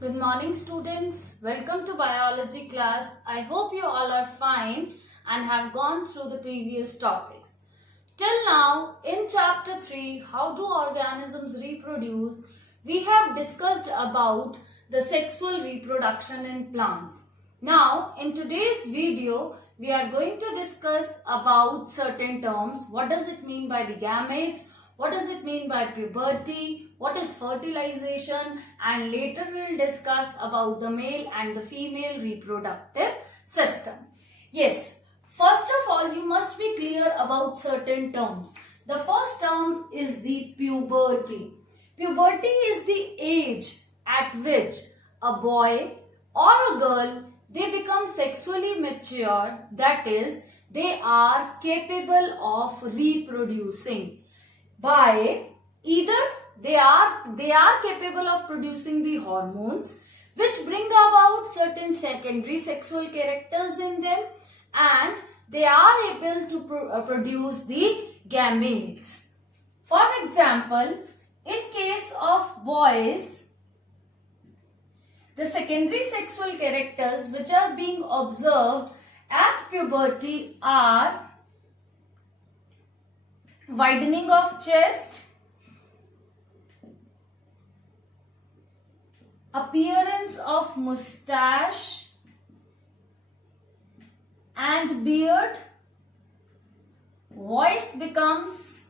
Good morning students. Welcome to biology class. I hope you all are fine and have gone through the previous topics. Till now in chapter 3, how do organisms reproduce, we have discussed about the sexual reproduction in plants. Now in today's video, we are going to discuss about certain terms. What does it mean by the gametes? What does it mean by puberty? What is fertilization? And later we will discuss about the male and the female reproductive system. Yes, first of all, you must be clear about certain terms. The first term is the puberty. Puberty is the age at which a boy or a girl, they become sexually mature, that is, they are capable of reproducing. By either they are capable of producing the hormones which bring about certain secondary sexual characters in them, and they are able to produce the gametes. For example, in case of boys, the secondary sexual characters which are being observed at puberty are widening of chest, appearance of mustache and beard, voice becomes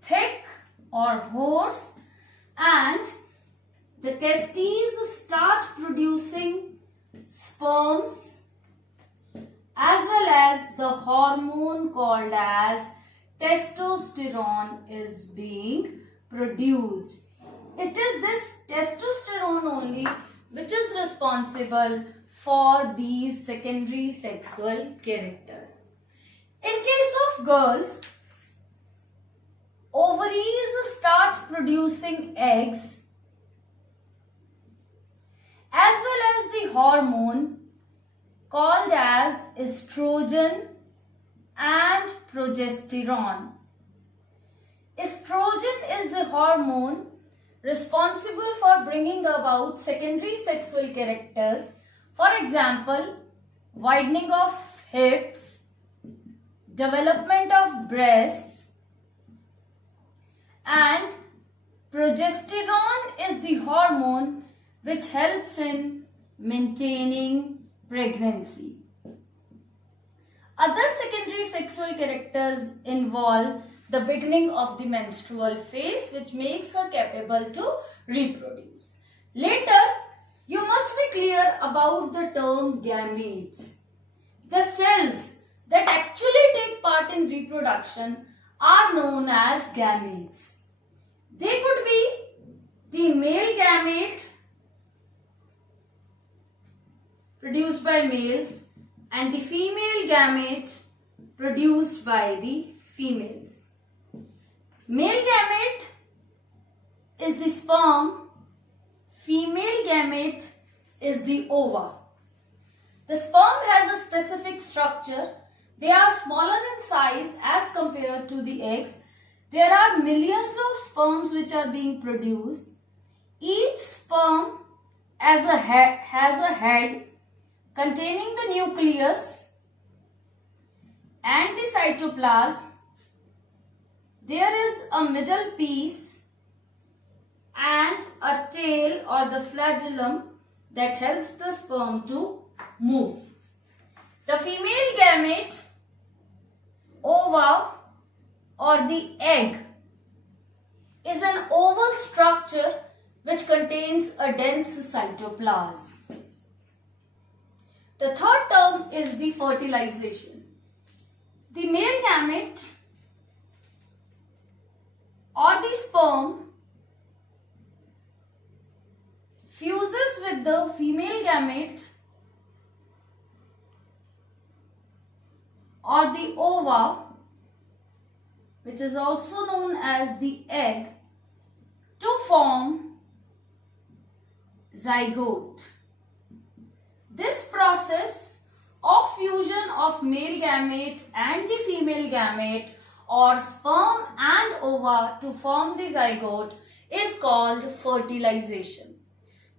thick or hoarse, and the testes start producing sperms as well as the hormone called as testosterone is being produced. It is this testosterone only which is responsible for these secondary sexual characters. In case of girls, ovaries start producing eggs as well as the hormone called as estrogen and progesterone. Estrogen is the hormone responsible for bringing about secondary sexual characters. For example, widening of hips, development of breasts, and progesterone is the hormone which helps in maintaining pregnancy. Other secondary sexual characters involve the beginning of the menstrual phase, which makes her capable to reproduce. Later, you must be clear about the term gametes. The cells that actually take part in reproduction are known as gametes. They could be the male gamete produced by males and the female gamete produced by the females. Male gamete is the sperm, female gamete is the ova. The sperm has a specific structure. They are smaller in size as compared to the eggs. There are millions of sperms which are being produced. Each sperm has a head containing the nucleus and the cytoplasm. There is a middle piece and a tail or the flagellum that helps the sperm to move. The female gamete, ova or the egg, is an oval structure which contains a dense cytoplasm. The third term is the fertilization. The male gamete or the sperm fuses with the female gamete or the ova, which is also known as the egg, to form zygote. This process of fusion of male gamete and the female gamete or sperm and ova to form the zygote is called fertilization.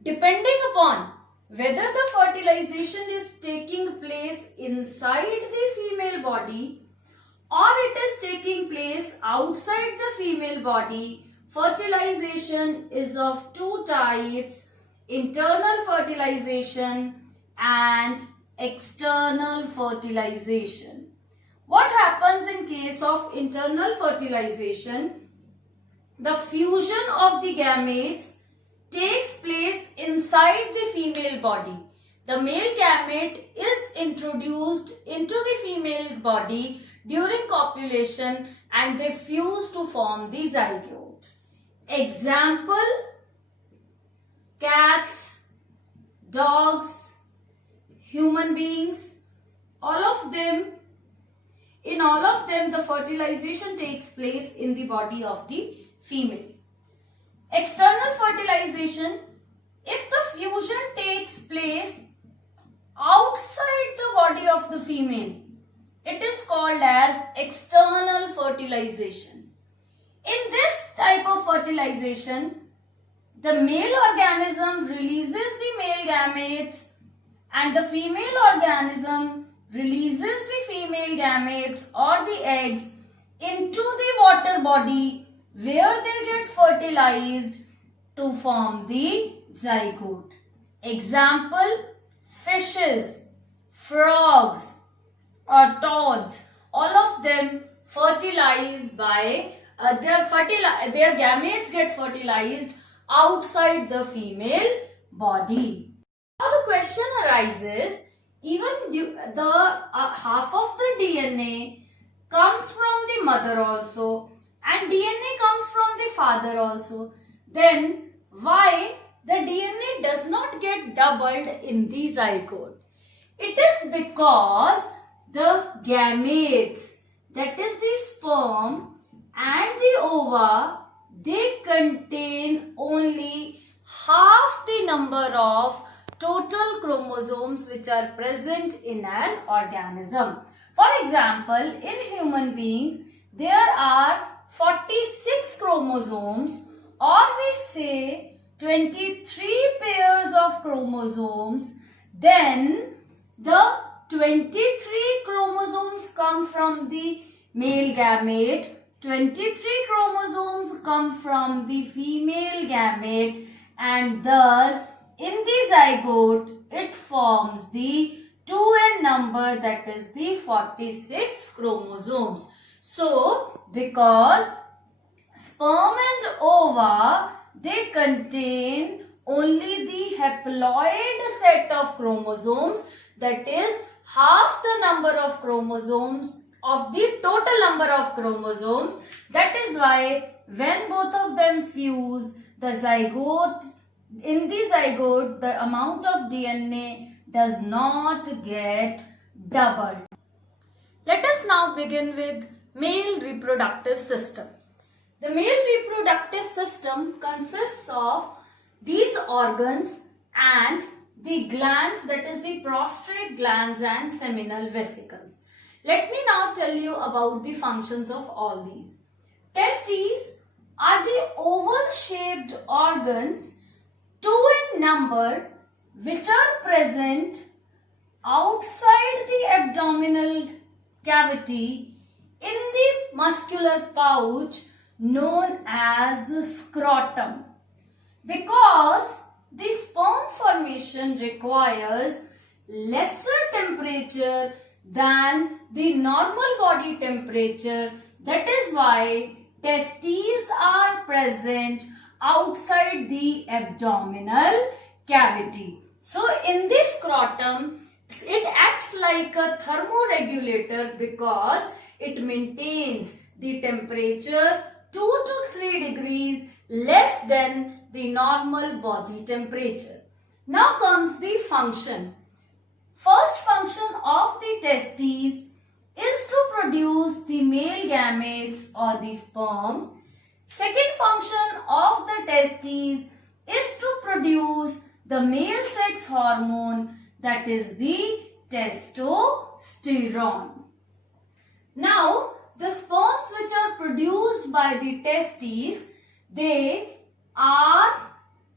Depending upon whether the fertilization is taking place inside the female body or it is taking place outside the female body, fertilization is of two types: internal fertilization and external fertilization. What happens in case of internal fertilization? The fusion of the gametes takes place inside the female body. The male gamete is introduced into the female body during copulation and they fuse to form the zygote. Example: cats, dogs, human beings, in all of them the fertilization takes place in the body of the female. External fertilization, if the fusion takes place outside the body of the female, it is called as external fertilization. In this type of fertilization, the male organism releases the male gametes and the female organism releases the female gametes or the eggs into the water body where they get fertilized to form the zygote. Example: fishes, frogs or toads, all of them fertilized by their gametes get fertilized outside the female body. Now the question arises, even the half of the DNA comes from the mother also and DNA comes from the father also, then why the DNA does not get doubled in the zygote? It is because the gametes, that is the sperm and the ova, they contain only half the number of total chromosomes which are present in an organism. For example, in human beings, there are 46 chromosomes, or we say 23 pairs of chromosomes. Then the 23 chromosomes come from the male gamete, 23 chromosomes come from the female gamete, and thus in the zygote it forms the 2n number, that is the 46 chromosomes. So because sperm and ova, they contain only the haploid set of chromosomes, that is half the number of chromosomes of the total number of chromosomes. That is why when both of them fuse, the zygote, in the zygote, the amount of DNA does not get doubled. Let us now begin with male reproductive system. The male reproductive system consists of these organs and the glands, that is the prostrate glands and seminal vesicles. Let me now tell you about the functions of all these. Testes are the oval-shaped organs, 2 in number, which are present outside the abdominal cavity in the muscular pouch known as scrotum. Because the sperm formation requires lesser temperature than the normal body temperature, that is why testes are present outside the abdominal cavity. So in this scrotum, it acts like a thermoregulator because it maintains the temperature 2 to 3 degrees less than the normal body temperature. Now comes the function. First function of the testes is to produce the male gametes or the sperms. Second function of the testes is to produce the male sex hormone, that is the testosterone. Now, the sperms which are produced by the testes, they are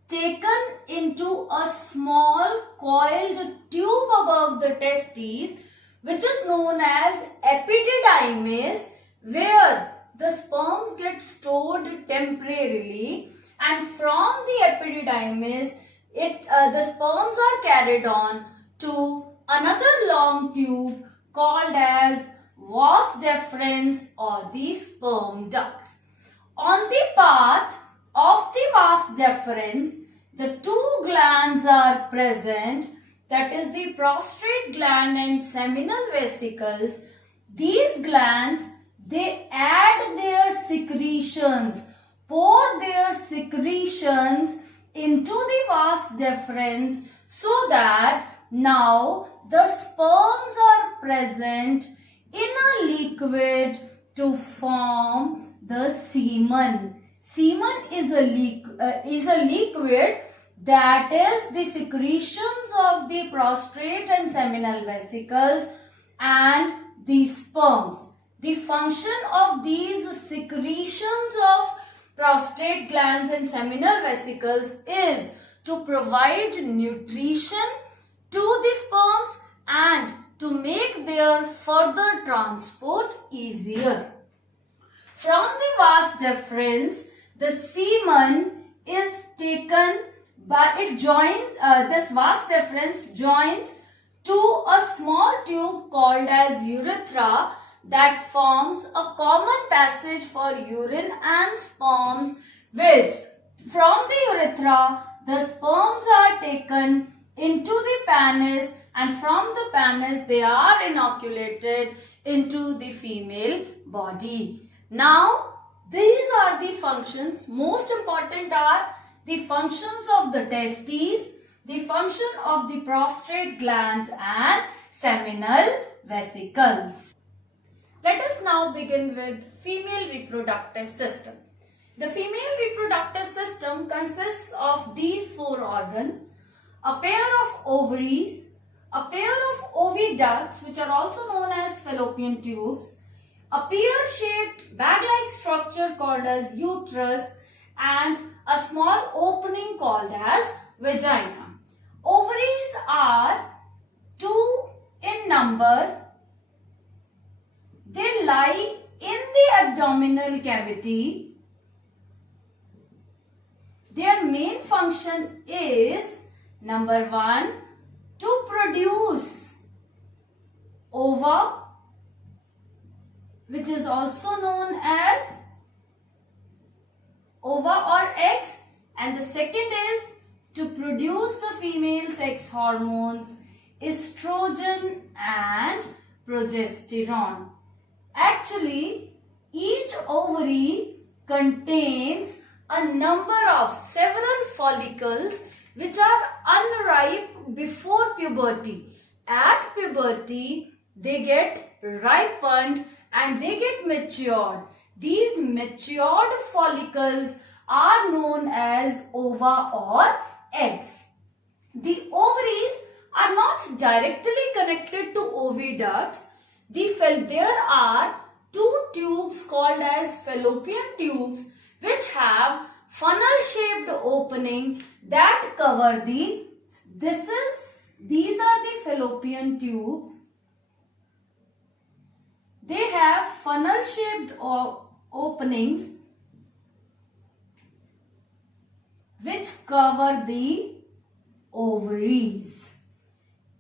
taken into a small coiled tube above the testes, which is known as epididymis, where the sperms get stored temporarily, and from the epididymis, the sperms are carried on to another long tube called as vas deferens or the sperm duct. On the path of the vas deferens, the two glands are present, that is the prostrate gland and seminal vesicles. These glands, they add their secretions, pour their secretions into the vas deferens, so that now the sperms are present in a liquid to form the semen. Semen is a liquid that is the secretions of the prostrate and seminal vesicles and the sperms. The function of these secretions of prostrate glands and seminal vesicles is to provide nutrition to the sperms and to make their further transport easier. From the vas deferens, the semen is taken by this vas deferens joins to a small tube called as urethra that forms a common passage for urine and sperms, which from the urethra the sperms are taken into the penis, and from the penis they are inoculated into the female body. Now these are the functions. Most important are the functions of the testes, the function of the prostrate glands and seminal vesicles. Let us now begin with female reproductive system. The female reproductive system consists of these four organs: a pair of ovaries, a pair of oviducts which are also known as fallopian tubes, a pear-shaped bag-like structure called as uterus, and a small opening called as vagina. Ovaries are 2 in number. They lie in the abdominal cavity. Their main function is number 1, to produce ova, which is also known as ova or eggs, and the second is to produce the female sex hormones estrogen and progesterone. Actually, each ovary contains a number of several follicles which are unripe before puberty. At puberty, they get ripened and they get matured. These matured follicles are known as ova or eggs. The ovaries are not directly connected to oviducts. There are 2 tubes called as fallopian tubes which have funnel-shaped opening that cover these are the fallopian tubes. They have funnel-shaped openings which cover the ovaries.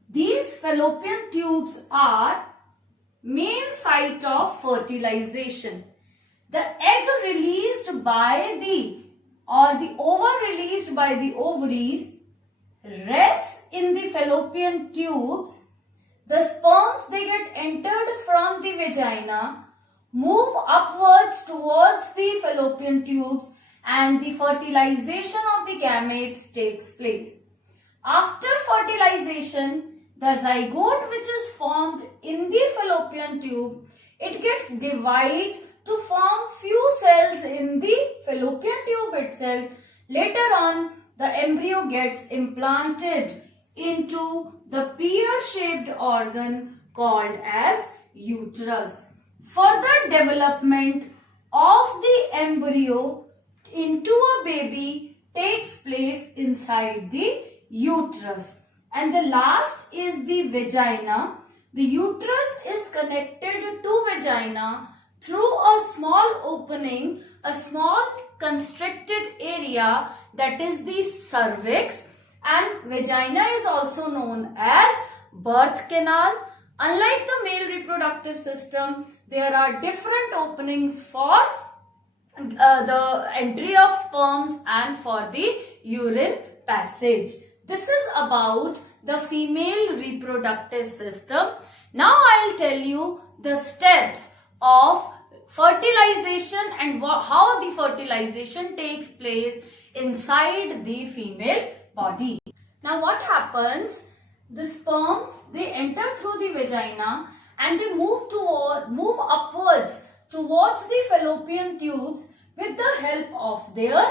These fallopian tubes are main site of fertilization. The egg released by the ova released by the ovaries rests in the fallopian tubes. The sperms, they get entered from the vagina, move upwards towards the fallopian tubes, and the fertilization of the gametes takes place. After fertilization, the zygote which is formed in the fallopian tube, it gets divided to form few cells in the fallopian tube itself. Later on, the embryo gets implanted into the pear-shaped organ called as uterus. further development of the embryo into a baby takes place inside the uterus. And the last is the vagina. The uterus is connected to vagina through a small opening, a small constricted area, that is the cervix, and vagina is also known as birth canal. Unlike the male reproductive system, there are different openings for the entry of sperms and for the urine passage. This is about the female reproductive system. Now I'll tell you the steps of fertilization and how the fertilization takes place inside the female body. Now what happens? The sperms, they enter through the vagina and they move upwards towards the fallopian tubes with the help of their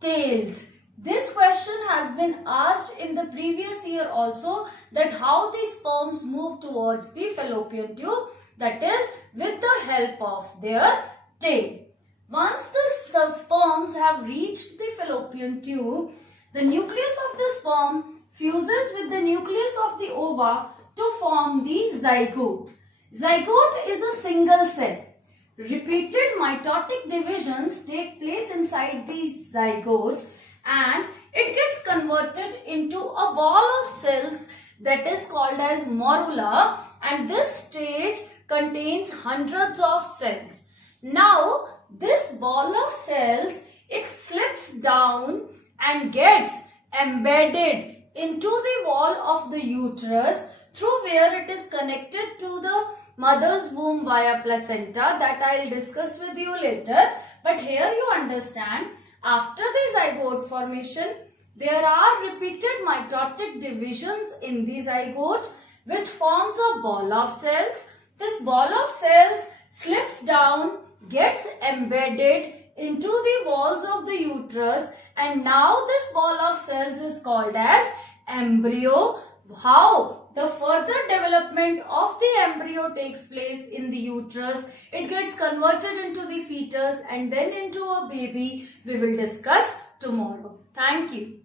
tails. This question has been asked in the previous year also, that how the sperms move towards the fallopian tube, that is with the help of their tail. Once the sperms have reached the fallopian tube, the nucleus of the sperm fuses with the nucleus of the ova to form the zygote. Zygote is a single cell. Repeated mitotic divisions take place inside the zygote and it gets converted into a ball of cells that is called as morula, and this stage contains hundreds of cells. Now this ball of cells, it slips down and gets embedded into the wall of the uterus, through where it is connected to the mother's womb via placenta, that I'll discuss with you later. But here you understand, after the zygote formation, there are repeated mitotic divisions in the zygote which forms a ball of cells. This ball of cells slips down, gets embedded into the walls of the uterus, and now this ball of cells is called as embryo. How the further development of the embryo takes place in the uterus, it gets converted into the fetus and then into a baby, we will discuss tomorrow. Thank you.